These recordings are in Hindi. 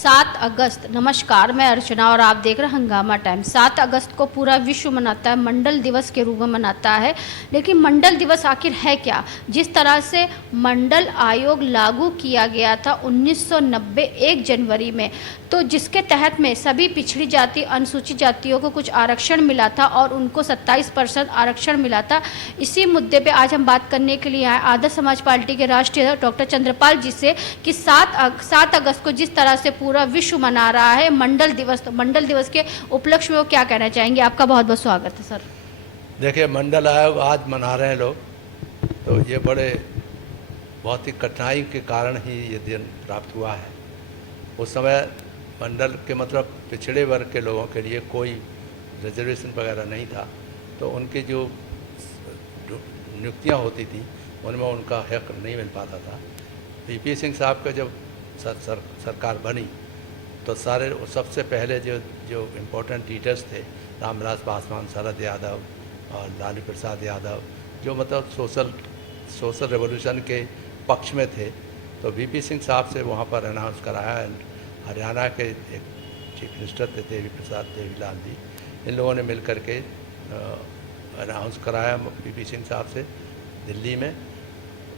7 अगस्त, नमस्कार, मैं अर्चना और आप देख रहे हैं हंगामा टाइम। 7 अगस्त को पूरा विश्व मनाता है, मंडल दिवस के रूप में मनाता है। लेकिन मंडल दिवस आखिर है क्या? जिस तरह से मंडल आयोग लागू किया गया था 1990 1 जनवरी में, तो जिसके तहत में सभी पिछड़ी जाति अनुसूचित जातियों को कुछ आरक्षण मिला था और उनको 27% आरक्षण मिला था। इसी मुद्दे पे आज हम बात करने के लिए आए आदर्श समाज पार्टी के राष्ट्रीय डॉक्टर चंद्रपाल जी से कि 7 अगस्त को जिस तरह से पूरा विश्व मना रहा है मंडल दिवस, तो मंडल दिवस के उपलक्ष्य में वो क्या कहना चाहेंगे? आपका बहुत बहुत स्वागत है सर। देखिए, मंडल आयोग आज मना रहे हैं लोग, तो ये बहुत ही कठिनाई के कारण ही ये दिन प्राप्त हुआ है। उस समय मंडल के मतलब पिछड़े वर्ग के लोगों के लिए कोई रिजर्वेशन वगैरह नहीं था, तो उनकी जो नियुक्तियाँ होती थी उनमें उनका हक नहीं मिल पाता था। पीपी सिंह साहब का जब सरकार बनी तो सबसे पहले जो इम्पोर्टेंट लीडर्स थे, रामविलास पासवान, शरद यादव और लालू प्रसाद यादव, जो मतलब सोशल रेवोल्यूशन के पक्ष में थे, तो वीपी सिंह साहब से वहाँ पर अनाउंस कराया। हरियाणा के एक चीफ मिनिस्टर थे देवीलाल जी, इन लोगों ने मिल करके अनाउंस कराया वीपी सिंह साहब से दिल्ली में।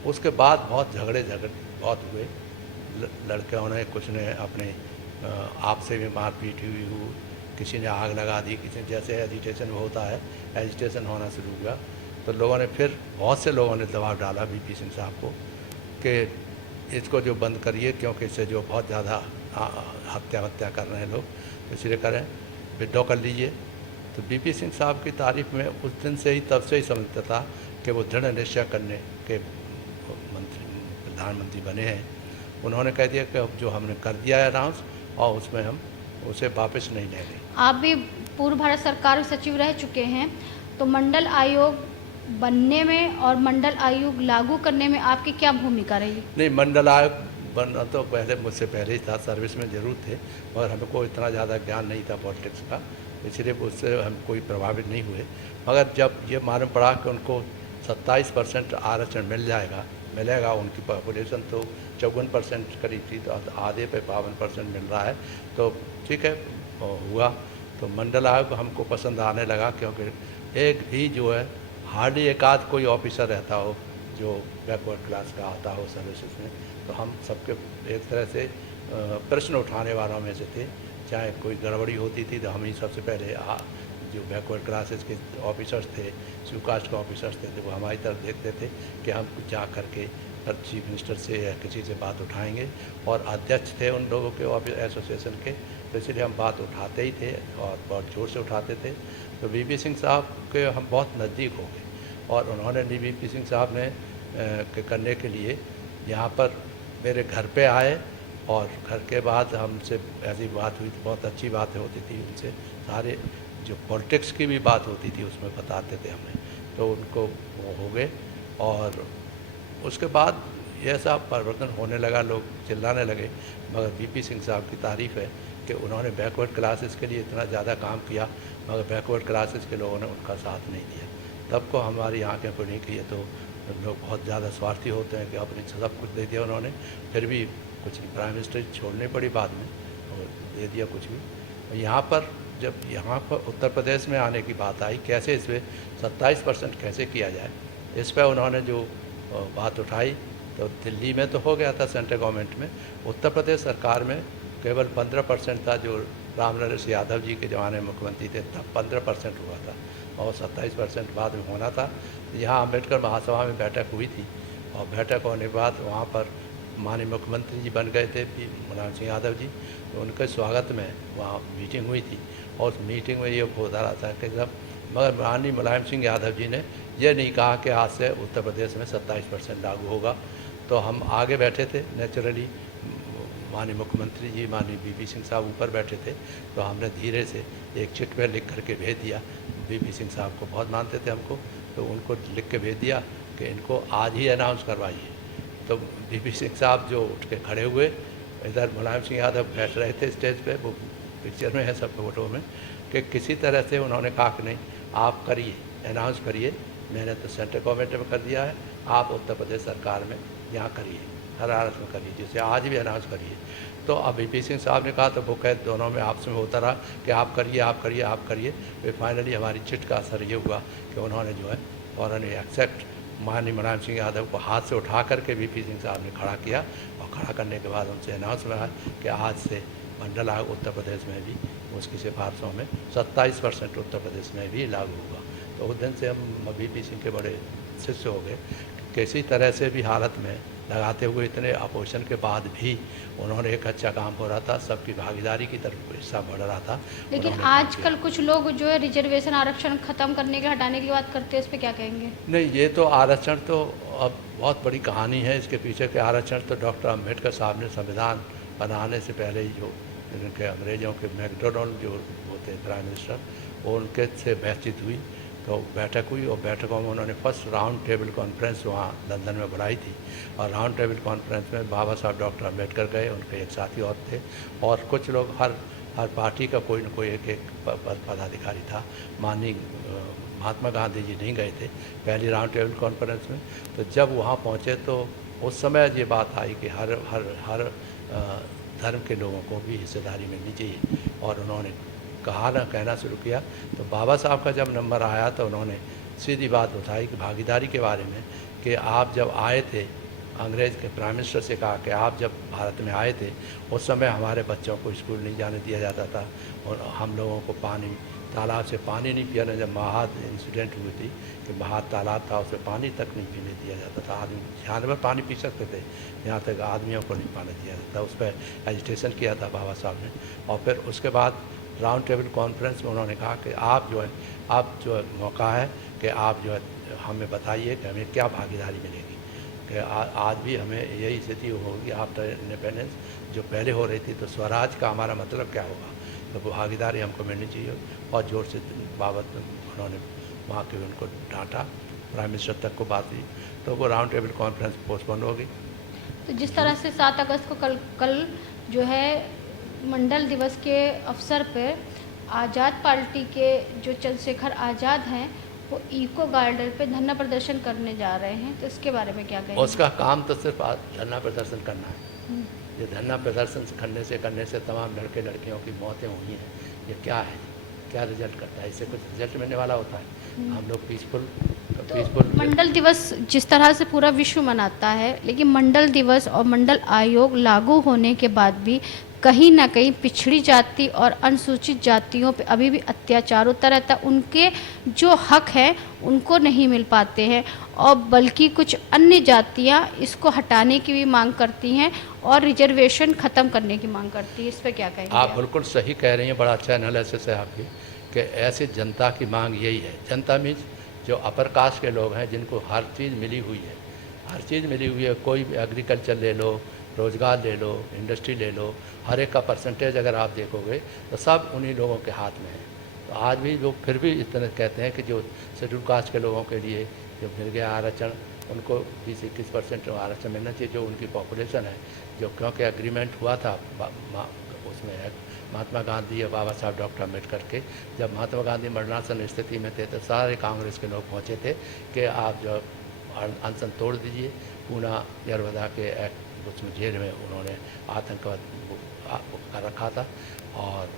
उसके बाद बहुत झगड़े बहुत हुए, लड़कों ने कुछ ने अपने आपसे भी मारपीट हुई, किसी ने आग लगा दी, किसी ने, जैसे एजिटेशन होता है, एजिटेशन होना शुरू हुआ। तो लोगों ने फिर बहुत से लोगों ने दबाव डाला वीपी सिंह साहब को कि इसको जो बंद करिए, क्योंकि इससे जो बहुत ज़्यादा हत्या कर रहे हैं लोग, तो इसलिए करें, विड्रॉ कर लीजिए। तो वीपी सिंह साहब की तारीफ में उस दिन से ही, तब से ही समझता था कि वो दृढ़ निश्चय करने के प्रधानमंत्री बने हैं। उन्होंने कह दिया कि अब जो हमने कर दिया है अनाउंस, और उसमें हम उसे वापस नहीं लेंगे। आप भी पूर्व भारत सरकार सचिव रह चुके हैं, तो मंडल आयोग बनने में और मंडल आयोग लागू करने में आपकी क्या भूमिका रही? नहीं, मंडल आयोग बनना तो पहले मुझसे पहले ही था, सर्विस में जरूर थे, मगर हमको इतना ज़्यादा ज्ञान नहीं था पॉलिटिक्स का, इसलिए उससे हम कोई प्रभावित नहीं हुए। मगर जब ये मालूम पड़ा कि उनको 27% आरक्षण मिलेगा, उनकी पॉपुलेशन तो 54% करीब थी, तो आधे पे 52% मिल रहा है, तो ठीक है, हुआ। तो मंडल आयोग हमको पसंद आने लगा, क्योंकि एक भी जो है हार्डली एक आध कोई ऑफिसर रहता हो जो बैकवर्ड क्लास का आता हो सर्विसेज में, तो हम सबके एक तरह से प्रश्न उठाने वालों में से थे। चाहे कोई गड़बड़ी होती थी तो हम ही सबसे पहले जो बैकवर्ड क्लासेस के ऑफिसर्स थे, कास्ट के ऑफिसर्स थे, तो वो हमारी तरफ देखते थे कि हम जा करके चीफ मिनिस्टर से या किसी से बात उठाएंगे, और अध्यक्ष थे उन लोगों के एसोसिएशन के, तो इसलिए हम बात उठाते ही थे और बहुत ज़ोर से उठाते थे। तो वीपी सिंह साहब के हम बहुत नज़दीक हो गए, और उन्होंने भी वीपी सिंह साहब ने करने के लिए यहाँ पर मेरे घर पे आए, और घर के बाद हमसे ऐसी बात हुई, तो बहुत अच्छी बातें होती थी उनसे, सारे जो पॉलिटिक्स की भी बात होती थी उसमें बताते थे हमें, तो उनको वो हो गए। और उसके बाद ऐसा परिवर्तन होने लगा, लोग चिल्लाने लगे, मगर वीपी सिंह साहब की तारीफ़ है कि उन्होंने बैकवर्ड क्लासेस के लिए इतना ज़्यादा काम किया, मगर बैकवर्ड क्लासेस के लोगों ने उनका साथ नहीं दिया। तब को हमारी आँखें खुली कि ये तो लोग बहुत ज़्यादा स्वार्थी होते हैं कि अपने सब कुछ दे दिया उन्होंने, फिर भी कुछ नहीं, प्राइम मिनिस्टर छोड़ने पड़ी बाद में, और दे दिया कुछ भी। यहाँ पर जब यहाँ पर उत्तर प्रदेश में आने की बात आई, कैसे इसमें 27% कैसे किया जाए, इस पर उन्होंने जो बात उठाई, तो दिल्ली में तो हो गया था सेंट्रल गवर्नमेंट में, उत्तर प्रदेश सरकार में केवल 15% था, जो रामविलास यादव जी के ज़माने में मुख्यमंत्री थे तब 15% हुआ था, और 27% बाद में होना था। यहाँ अम्बेडकर महासभा में बैठक हुई थी, और बैठक होने के बाद वहाँ पर माननीय मुख्यमंत्री जी बन गए थे मुलायम सिंह यादव जी, तो उनके स्वागत में वहाँ मीटिंग हुई थी, और उस मीटिंग में ये होता रहा था कि जब, मगर माननीय मुलायम सिंह यादव जी ने यह नहीं कहा कि आज से उत्तर प्रदेश में 27% लागू होगा। तो हम आगे बैठे थे, नेचुरली माननीय मुख्यमंत्री जी, माननीय वीपी सिंह साहब ऊपर बैठे थे, तो हमने धीरे से एक चिट में लिख करके भेज दिया। वीपी सिंह साहब को बहुत मानते थे हमको, तो उनको लिख के भेज दिया कि इनको आज ही अनाउंस करवाइए। तो वीपी सिंह साहब जो उठ के खड़े हुए, इधर मुलायम सिंह यादव बैठ रहे थे स्टेज पे, वो पिक्चर में है सब फोटो में, कि किसी तरह से उन्होंने कहा कि नहीं, आप करिए, अनाउंस करिए, मैंने तो सेंट्रल गवर्नमेंट में कर दिया है, आप उत्तर प्रदेश सरकार में यहाँ करिए, हर हालत में करिए, जैसे आज भी अनाउंस करिए। तो अब वीपी सिंह साहब ने कहा तो वो कह दोनों में आपस में होता रहा कि आप करिए आप करिए आप करिए। फिर फाइनली हमारी चिट का असर ये हुआ कि उन्होंने जो है फ़ौरन एक्सेप्ट माननीय मुलायम सिंह यादव को हाथ से उठा करके वीपी सिंह साहब ने खड़ा किया, और खड़ा करने के बाद उनसे अनाउंस रहा कि आज से मंडल आयोग उत्तर प्रदेश में भी उसकी सिफारिशों में 27% उत्तर प्रदेश में भी लागू होगा। तो उस दिन से हम वीपी सिंह के बड़े शिष्य हो गए। किसी तरह से भी हालत में लगाते हुए इतने अपोजिशन के बाद भी उन्होंने एक अच्छा काम हो रहा था, सबकी भागीदारी की तरफ हिस्सा बढ़ रहा था। लेकिन आजकल कुछ लोग जो है रिजर्वेशन आरक्षण खत्म करने के हटाने की बात करते हैं, इस पर क्या कहेंगे? नहीं, ये तो आरक्षण तो अब बहुत बड़ी कहानी है इसके पीछे के। आरक्षण तो डॉक्टर अम्बेडकर साहब ने संविधान बनाने से पहले ही जो इनके अंग्रेज़ों के मैकडोनल्ड जो होते प्राइम मिनिस्टर, वो उनके से बातचीत हुई, तो बैठक हुई, और बैठकों में उन्होंने फर्स्ट राउंड टेबल कॉन्फ्रेंस वहाँ लंदन में बुलाई थी। और राउंड टेबल कॉन्फ्रेंस में बाबा साहब डॉक्टर अम्बेडकर गए, उनके एक साथी और थे, और कुछ लोग हर पार्टी का कोई न कोई एक पदाधिकारी था। माननीय महात्मा गांधी जी नहीं गए थे पहली राउंड टेबल कॉन्फ्रेंस में। तो जब वहाँ पहुँचे तो उस समय ये बात आई कि हर धर्म के लोगों को भी हिस्सेदारी मिलनी चाहिए, और उन्होंने कहना शुरू किया। तो बाबा साहब का जब नंबर आया तो उन्होंने सीधी बात बताई कि भागीदारी के बारे में, कि आप जब आए थे, अंग्रेज़ के प्राइम मिनिस्टर से कहा कि आप जब भारत में आए थे उस समय हमारे बच्चों को स्कूल नहीं जाने दिया जाता था, और हम लोगों को तालाब से पानी नहीं पियाना। जब महाद इंसिडेंट हुई थी कि महाद तालाब था, उसमें पानी तक नहीं पीने दिया जाता था। आदमी जानवर पानी पी सकते थे, यहाँ तक आदमियों को नहीं पानी दिया जाता था। उस पर एजिटेशन किया था बाबा साहब ने। और फिर उसके बाद राउंड टेबल कॉन्फ्रेंस में उन्होंने कहा कि आप जो है मौका है कि आप जो है हमें बताइए कि हमें क्या भागीदारी मिलेगी, कि आज भी हमें यही स्थिति होगी आफ्टर इंडिपेंडेंस जो पहले हो रही थी। तो स्वराज का हमारा मतलब क्या होगा, तो वो भागीदारी हमको मिलनी चाहिए। और जोर से बाबत उन्होंने वहाँ के उनको डांटा, प्राइम मिनिस्टर तक को बात हुई, तो वो राउंड टेबल कॉन्फ्रेंस पोस्टपोन हो गई। तो जिस तरह से 7 अगस्त को कल जो है मंडल दिवस के अवसर पर आज़ाद पार्टी के जो चंद्रशेखर आज़ाद हैं वो इको गार्डन पे धरना प्रदर्शन करने जा रहे हैं, तो इसके बारे में क्या कहेंगे? उसका काम तो सिर्फ धरना प्रदर्शन करना है। ये धरना प्रदर्शन करने से तमाम लड़के लड़कियों की मौतें हुई हैं, ये क्या है, क्या रिजल्ट करता है? इससे कुछ रिजल्ट मिलने वाला होता है? हम लोग पीसफुल मंडल दिवस जिस तरह से पूरा विश्व मनाता है, लेकिन मंडल दिवस और मंडल आयोग लागू होने के बाद भी कहीं ना कहीं पिछड़ी जाति और अनुसूचित जातियों पे अभी भी अत्याचार होता रहता है। उनके जो हक हैं उनको नहीं मिल पाते हैं, और बल्कि कुछ अन्य जातियां इसको हटाने की भी मांग करती हैं और रिजर्वेशन ख़त्म करने की मांग करती है। इस पर क्या कहेंगे? आप बिल्कुल सही कह रही हैं, बड़ा अच्छा एनालिसिस है आपकी, कि ऐसी जनता की मांग यही है। जनता मीन्स जो अपर कास्ट के लोग हैं, जिनको हर चीज़ मिली हुई है, हर चीज़ मिली हुई है। कोई भी एग्रीकल्चर ले लो, रोज़गार ले लो, इंडस्ट्री ले लो, हर एक का परसेंटेज अगर आप देखोगे तो सब उन्हीं लोगों के हाथ में है। तो आज भी लोग फिर भी इस तरह कहते हैं कि जो शेड्यूल कास्ट के लोगों के लिए जो मिल गया आरक्षण, उनको 20-21% आरक्षण मिलना चाहिए, जो उनकी पॉपुलेशन है। जो क्योंकि एग्रीमेंट हुआ था उसमें महात्मा गांधी या बाबा साहब डॉक्टर अम्बेडकर के, जब महात्मा गांधी मरणासन स्थिति में थे तो सारे कांग्रेस के लोग पहुँचे थे कि आप जो अनशन तोड़ दीजिए। पूना यरवदा के उसमें जेल में उन्होंने आतंकवाद कर रखा था, और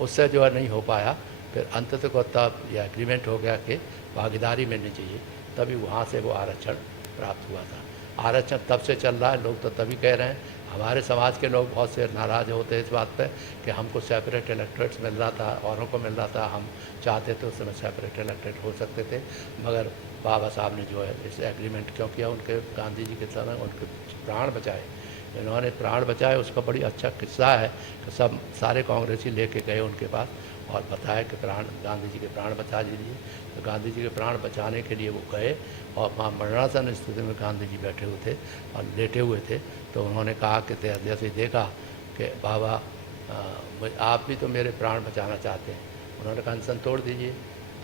उससे जो है नहीं हो पाया। फिर अंततः को तब यह एग्रीमेंट हो गया कि भागीदारी मिलनी चाहिए, तभी वहाँ से वो आरक्षण प्राप्त हुआ था। आरक्षण तब से चल रहा है, लोग तो तभी कह रहे हैं। हमारे समाज के लोग बहुत से नाराज़ होते हैं इस बात पे कि हमको सेपरेट इलेक्टोरेट्स मिल रहा था, औरों को मिल रहा था, हम चाहते थे उस समय सेपरेट इलेक्टोरेट हो सकते थे। मगर बाबा साहब ने जो है इस एग्रीमेंट क्यों किया, उनके गांधी जी के समय उनके प्राण बचाए, इन्होंने प्राण बचाए। उसका बड़ी अच्छा किस्सा है कि सब सारे कांग्रेसी लेके गए उनके पास और बताया कि गांधी जी के प्राण बचा दीजिए। तो गांधी जी के प्राण बचाने के लिए वो गए, और वहाँ मरणासन स्थिति में गांधी जी बैठे हुए थे और लेटे हुए थे। तो उन्होंने कहा कि जैसे देखा कि बाबा आप भी तो मेरे प्राण बचाना चाहते हैं, उन्होंने कहा अनशन तोड़ दीजिए।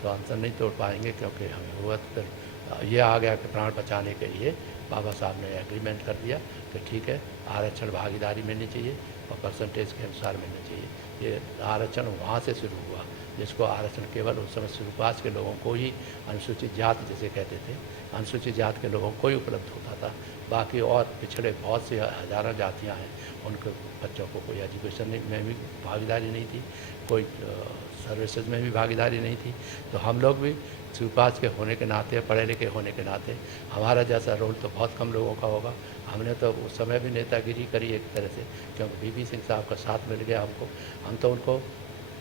तो अनशन नहीं तोड़ पाएंगे क्योंकि हमें हुआ। तो फिर ये आ गया कि प्राण बचाने के लिए बाबा साहब ने एग्रीमेंट कर दिया कि ठीक है, आरक्षण भागीदारी मिलनी चाहिए। और परसेंटेज के अनुसार मिलना चाहिए। ये आरक्षण वहाँ से शुरू हुआ जिसको आरक्षण केवल उस समय शुरुआत के लोगों को ही, अनुसूचित जाति जिसे कहते थे, अनुसूचित जाति के लोगों को ही उपलब्ध होता था। बाकी और पिछड़े बहुत से हज़ारों जातियां हैं, उनके बच्चों को कोई एजुकेशन में भी भागीदारी नहीं थी, कोई सर्विसेज में भी भागीदारी नहीं थी। तो हम लोग भी शुरुआत के होने के नाते, पढ़े लिखे होने के नाते, हमारा जैसा रोल तो बहुत कम लोगों का होगा। हमने तो उस समय भी नेतागिरी करी एक तरह से, क्योंकि बीपी सिंह साहब का साथ मिल गया हमको। हम तो उनको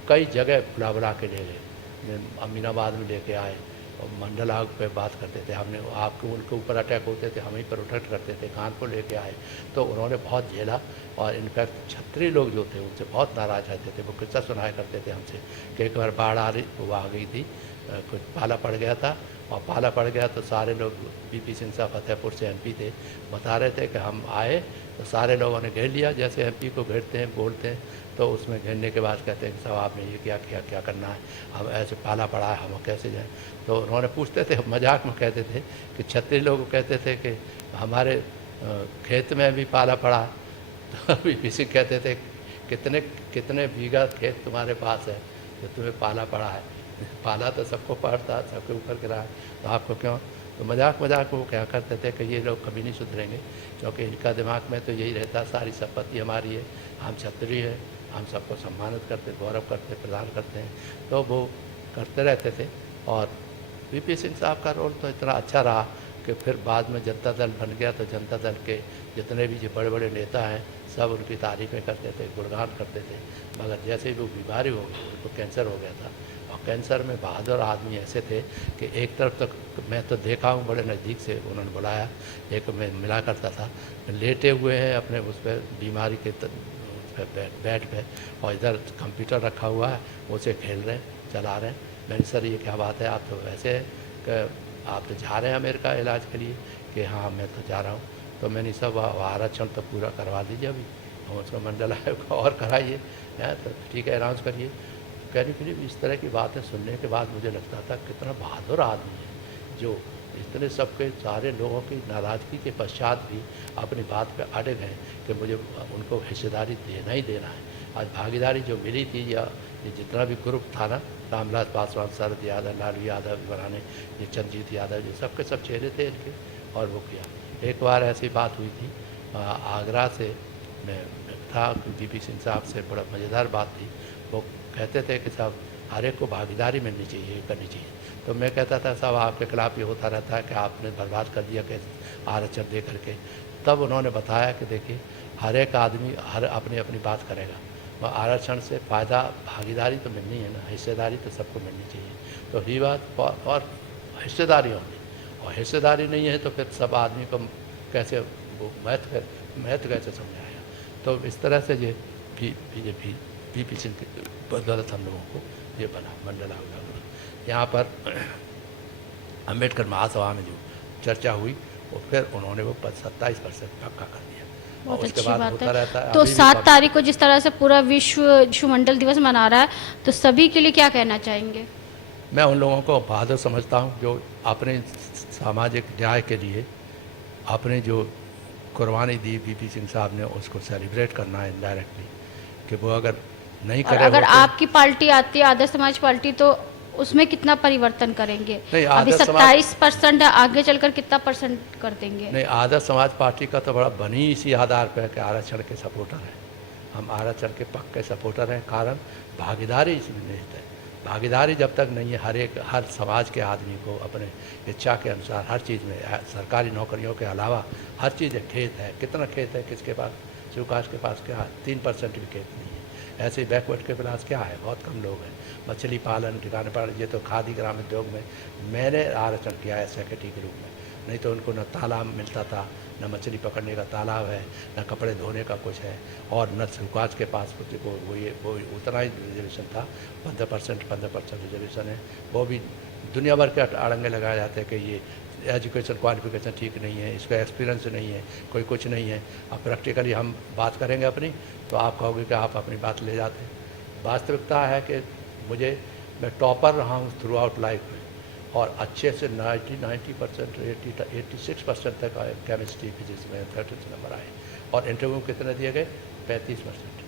कई जगह बुला के ले गए, अमीनाबाद में लेके आए और मंडल आग पे बात करते थे। हमने आपको उनके ऊपर अटैक होते थे, हम ही पर प्रोटेक्ट करते थे, कानपुर लेके आए तो उन्होंने बहुत झेला। और इनफैक्ट छत्री लोग जो थे उनसे बहुत नाराज़ रहते थे। वो किस्सा सुनाया करते थे हमसे कि एक बार बाढ़ आ रही, वो आ गई थी, कुछ पाला पड़ गया था, और पाला पड़ गया तो सारे लोग, बीपी सिंह साहब फतेहपुर से एमपी थे, बता रहे थे कि हम आए तो सारे लोगों ने घेर लिया, जैसे एमपी को घेरते हैं बोलते हैं। तो उसमें घेरने के बाद कहते हैं कि साहब आपने ये क्या करना है, हम ऐसे पाला पड़ा है, हम कैसे जाएं। तो उन्होंने पूछते थे, मजाक में कहते थे कि छत्री लोग कहते थे कि हमारे खेत में भी पाला पड़ा है। तो बीपी सिंह कहते थे कितने कितने बीघा खेत तुम्हारे पास है जो तुम्हें पाला पड़ा है, पाला तो सबको पड़ता, सबके ऊपर गिरा है, तो आपको क्यों। तो मजाक वो क्या करते थे कि ये लोग कभी नहीं सुधरेंगे, क्योंकि इनका दिमाग में तो यही रहता, सारी संपत्ति हमारी है, हम क्षत्रिय है, हम सबको सम्मानित करते, गौरव करते, प्रदान करते हैं। तो वो करते रहते थे। और बीपी सिंह साहब का रोल तो इतना अच्छा रहा कि फिर बाद में जनता दल बन गया, तो जनता दल के जितने भी जो बड़े बड़े नेता हैं सब उनकी तारीफ़ें करते थे, गुणगान करते थे। मगर जैसे ही वो बीमारी हो गई, उनको कैंसर हो गया था, और कैंसर में बहादुर आदमी ऐसे थे कि एक तरफ तक मैं तो देखा हूँ बड़े नज़दीक से, उन्होंने बुलाया, एक मैं मिला करता था, लेटे हुए हैं अपने उस पर बीमारी के बेड पे, और इधर कंप्यूटर रखा हुआ है, उसे खेल रहे हैं, चला रहे हैं। मैंने सर ये क्या बात है, आप तो वैसे है कि आप तो जा रहे हैं अमेरिका इलाज के लिए, कि हाँ मैं तो जा रहा हूँ। तो मैंने सब आरक्षण तो पूरा करवा दीजिए अभी, और उसका मंडल आयोग का और कराइए, तो ठीक है अनाउंस करिए। कहने के लिए इस तरह की बातें सुनने के बाद मुझे लगता था कितना बहादुर आदमी है, जो इतने सबके सारे लोगों की नाराज़गी के पश्चात भी अपनी बात पे अड़े गए कि मुझे उनको हिस्सेदारी देना ही देना है। आज भागीदारी जो मिली थी, या ये जितना भी ग्रुप था ना, रामविलास पासवान, शरद यादव, लालू यादव बनाने, ये चंद्रजीत यादव, ये सबके सब चेहरे थे इनके, और वो किया। एक बार ऐसी बात हुई थी, आगरा से मैं था, बीपी सिंह साहब से बड़ा मज़ेदार बात थी। वो कहते थे कि साहब हर एक को भागीदारी मिलनी चाहिए, करनी चाहिए। तो मैं कहता था साहब आपके खिलाफ ये होता रहता है कि आपने बर्बाद कर दिया कि आरक्षण दे करके। तब उन्होंने बताया कि देखिए हर एक आदमी हर अपनी अपनी बात करेगा, और आरक्षण से फ़ायदा, भागीदारी तो मिलनी है ना, हिस्सेदारी तो सबको मिलनी चाहिए। तो ही बात, और हिस्सेदारी होगी, और हिस्सेदारी नहीं है तो फिर सब आदमी को कैसे वो महत्व कैसे समझाएगा। तो इस तरह से ये बीजेपी बीपी सिंह की बदौलत हम लोगों को ये बना मंडल आयोग। यहाँ पर अम्बेडकर महासभा में जो चर्चा हुई, और फिर उन्होंने वो 27% पक्का कर दिया, और बहुत उसके अच्छी बाद बात होता है। रहता है। तो अभी भी 7 तारीख को जिस तरह से पूरा विश्व मंडल दिवस मना रहा है, तो सभी के लिए क्या कहना चाहेंगे? मैं उन लोगों को बहादुर समझता हूँ जो अपने सामाजिक न्याय के लिए अपने जो कुर्बानी दी बीपी सिंह साहब ने, उसको सेलिब्रेट करना है इनडायरेक्टली, कि वो अगर नहीं और करे, अगर तो आपकी पार्टी आती है, आदर्श समाज पार्टी, तो उसमें कितना परिवर्तन करेंगे? नहीं, अभी आदर्श 27% आगे चलकर कितना परसेंट कर देंगे? नहीं, आदर्श समाज पार्टी का तो बड़ा बनी इसी आधार पर कि आरक्षण के सपोर्टर हैं हम, आरक्षण के पक्के सपोर्टर हैं। कारण भागीदारी इसमें निहित है। भागीदारी जब तक नहीं है, हर समाज के आदमी को अपने इच्छा के अनुसार हर चीज़ में, सरकारी नौकरियों के अलावा हर चीज़ है। खेत है, कितना खेत है किसके पास, शिवकाश के पास क्या है, 3% भी खेत नहीं है। ऐसे ही बैकवर्ड के पास क्या है, बहुत कम लोग हैं। मछली पालन, ठिकाने पर, ये तो खादी ग्राम उद्योग में मैंने आरक्षण किया है सेक्रेटरी के रूप में, नहीं तो उनको न तालाब मिलता था, न मछली पकड़ने का तालाब है, न कपड़े धोने का कुछ है, और न शिवकाज के पास वो उतना ही रिजर्वेशन था, 15% रिजर्वेशन है। वो भी दुनिया भर के आड़ंगे लगाए जाते हैं कि ये एजुकेशन क्वालिफिकेशन ठीक नहीं है, इसका एक्सपीरियंस नहीं है, कोई कुछ नहीं है। अब प्रैक्टिकली हम बात करेंगे अपनी, तो आप कहोगे कि आप अपनी बात ले जाते हैं। वास्तविकता है कि मैं टॉपर रहा हूँ थ्रू आउट लाइफ में, और अच्छे से 90% 86% तक आए केमिस्ट्री फिजिक्स में 30 नंबर आए, और इंटरव्यू कितने दिए गए, 35%।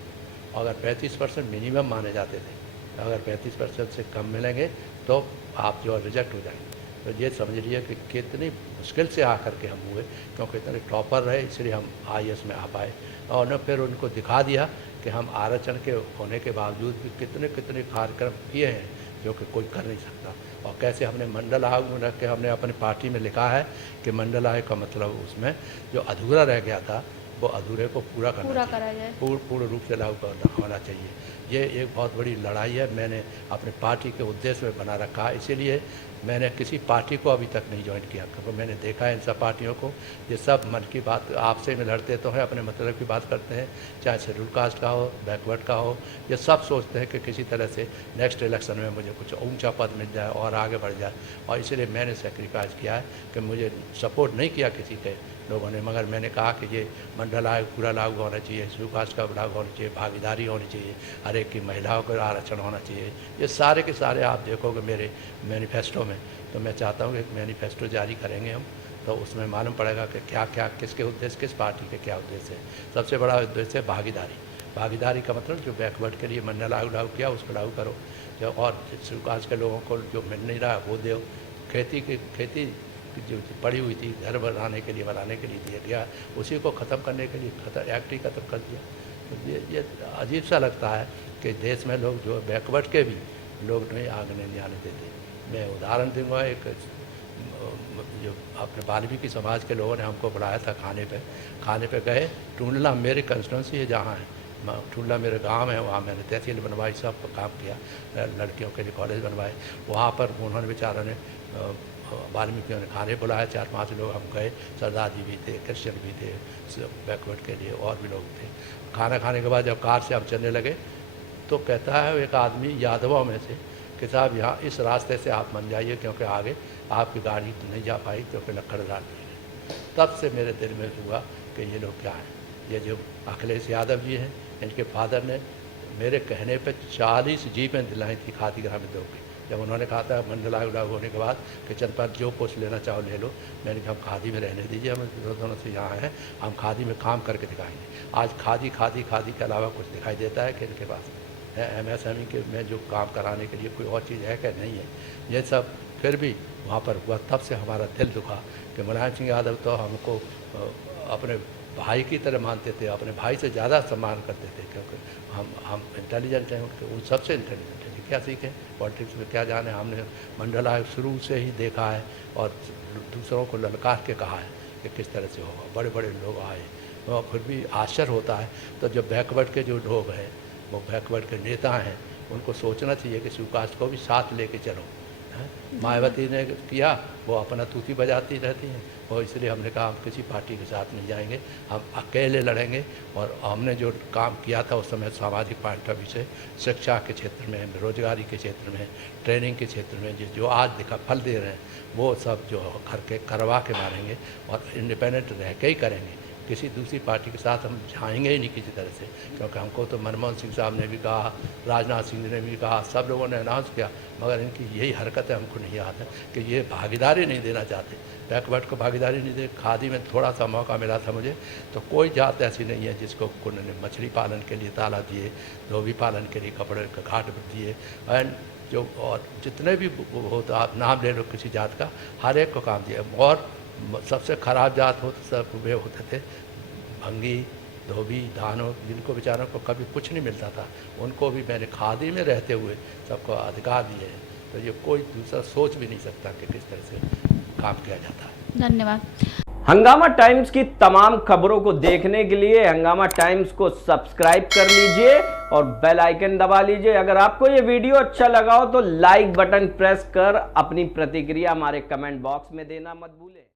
अगर 35% मिनिमम माने जाते थे, अगर 35% से कम मिलेंगे तो आप जो रिजेक्ट हो जाएंगे। तो ये समझ लीजिए कि कितनी मुश्किल से आकर के हम हुए, क्योंकि इतने टॉपर रहे इसलिए हम IAS में आ पाए। और न फिर उनको दिखा दिया कि हम आरक्षण के होने के बावजूद भी कितने कितने कार्यक्रम किए हैं जो कि कोई कर नहीं सकता। और कैसे हमने मंडल आयोग में रख के हमने अपनी पार्टी में लिखा है कि मंडल आयोग का मतलब उसमें जो अधूरा रह गया था वो अधूरे को पूरा करा जाए, पूर्ण रूप से लागू होना चाहिए। ये एक बहुत बड़ी लड़ाई है, मैंने अपने पार्टी के उद्देश्य में बना रखा है। इसीलिए मैंने किसी पार्टी को अभी तक नहीं ज्वाइन किया, क्योंकि मैंने देखा है इन सब पार्टियों को, ये सब मन की बात आपसे में लड़ते तो हैं, अपने मतलब की बात करते हैं, चाहे शेड्यूल कास्ट का हो, बैकवर्ड का हो। ये सब सोचते हैं कि किसी तरह से नेक्स्ट इलेक्शन में मुझे कुछ ऊंचा पद मिल जाए और आगे बढ़ जाए। और इसलिए मैंने सेक्रीफाइस किया है कि मुझे सपोर्ट नहीं किया किसी के लोगों ने, मगर मैंने कहा कि ये मंडल आयोग पूरा लागू होना चाहिए, शेड्यूल कास्ट का लागू होना चाहिए, भागीदारी होनी चाहिए, हर एक की महिलाओं का आरक्षण होना चाहिए। ये सारे के सारे आप देखोगे मेरे मैनिफेस्टो में। तो मैं चाहता हूँ कि एक मैनिफेस्टो जारी करेंगे हम, तो उसमें मालूम पड़ेगा कि क्या क्या किसके उद्देश्य, किस पार्टी के क्या उद्देश्य है। सबसे बड़ा उद्देश्य है भागीदारी। भागीदारी का मतलब जो बैकवर्ड के लिए मंडल आयोग लागू किया उसको लागू करो, जो और आज के लोगों को जो मिल नहीं रहा वो दो। खेती जो पड़ी हुई थी घर बनाने के लिए दिया गया, उसी को ख़त्म करने के लिए एक्ट ही ख़त्म कर दिया। तो ये अजीब सा लगता है कि देश में लोग जो बैकवर्ड के भी लोग नहीं आगे नहीं आने देते। मैं उदाहरण दूंगा, एक जो अपने वाल्मीकि समाज के लोगों ने हमको बुलाया था खाने पे गए। टूंडला मेरी कंस्टिट्यूंसी है, जहाँ है टूंडला मेरे गांव है, वहाँ मैंने तहसील बनवाई, सब काम किया, लड़कियों के लिए कॉलेज बनवाए। वहाँ पर उन्होंने बेचारों ने वाल्मीकियों ने खाने बुलाया, 4-5 लोग हम गए, सरदार जी भी थे, क्रिश्चियन भी थे, बैकवर्ड के लिए और भी लोग थे। खाना खाने के बाद जब कार से हम चलने लगे तो कहता है एक आदमी यादवों में से कि साहब यहाँ इस रास्ते से आप बन जाइए, क्योंकि आगे आपकी गाड़ी नहीं जा पाई, क्योंकि लक्कड़दार नहीं है। तब से मेरे दिल में हुआ कि ये लोग क्या हैं। ये जो अखिलेश यादव जी हैं, इनके फादर ने मेरे कहने पर 40 जीपें दिलाई थी खादी ग्रामीण उद्योग की। जब उन्होंने कहा था मंडल आयोग लागू होने के बाद कि चंदपाल जो पोस्ट लेना चाहो ले लो, मैंने कहा हम खादी में रहने दीजिए, हम दोनों से यहाँ हैं, हम खादी में काम करके दिखाएंगे। आज खादी के अलावा कुछ दिखाई देता है कि इनके पास MSME के में जो काम कराने के लिए कोई और चीज़ है कि नहीं है। ये सब फिर भी वहाँ पर हुआ। तब से हमारा दिल दुखा कि मुलायम सिंह यादव तो हमको अपने भाई की तरह मानते थे, अपने भाई से ज़्यादा सम्मान करते थे, क्योंकि हम इंटेलिजेंट हैं, उन सबसे इंटेलिजेंट हैं। क्या सीखें पॉलिटिक्स में, क्या जाने। हमने मंडल आयोग शुरू से ही देखा है और दूसरों को ललकार के कहा है कि किस तरह से होगा। बड़े बड़े लोग आए और फिर भी आश्चर्य होता है। तो जो बैकवर्ड के जो लोग हैं, वो बैकवर्ड के नेता हैं, उनको सोचना चाहिए कि सुकास्ट को भी साथ लेके चलो। मायावती ने किया, वो अपना तूती बजाती रहती हैं, और इसलिए हमने कहा हम किसी पार्टी के साथ नहीं जाएंगे, हम अकेले लड़ेंगे। और हमने जो काम किया था उस समय सामाजिक पॉइंट ऑफ व्यू से, शिक्षा के क्षेत्र में, बेरोजगारी के क्षेत्र में, ट्रेनिंग के क्षेत्र में जो आज दिखा फल दे रहे हैं, वो सब जो करवा के मारेंगे और इंडिपेंडेंट रह के ही करेंगे। किसी दूसरी पार्टी के साथ हम जाएंगे ही नहीं किसी तरह से, क्योंकि हमको तो मनमोहन सिंह साहब ने भी कहा, राजनाथ सिंह ने भी कहा, सब लोगों ने अनाउंस किया, मगर इनकी यही हरकत है, हमको नहीं याद है कि ये भागीदारी नहीं देना चाहते। बैकवर्ड को भागीदारी नहीं दे। खादी में थोड़ा सा मौका मिला था मुझे, तो कोई जात ऐसी नहीं है जिसको उन्होंने मछली पालन के लिए ताला दिए, धोबी पालन के लिए कपड़े का घाट दिए, एंड जो और जितने भी होता आप नाम ले लो किसी जात का, हर एक को काम दिया। और सबसे ख़राब जात हो तो सब वे होते थे भंगी, धोबी, दानव, जिनको बेचारों को कभी कुछ नहीं मिलता था, उनको भी मैंने खादी में रहते हुए सबको अधिकार दिए हैं। तो ये कोई दूसरा सोच भी नहीं सकता कि किस तरह से काम किया जाता है। धन्यवाद। हंगामा टाइम्स की तमाम खबरों को देखने के लिए हंगामा टाइम्स को सब्सक्राइब कर लीजिए और बेल आइकन दबा लीजिए। अगर आपको ये वीडियो अच्छा लगा हो तो लाइक बटन प्रेस कर अपनी प्रतिक्रिया हमारे कमेंट बॉक्स में देना मत भूलें।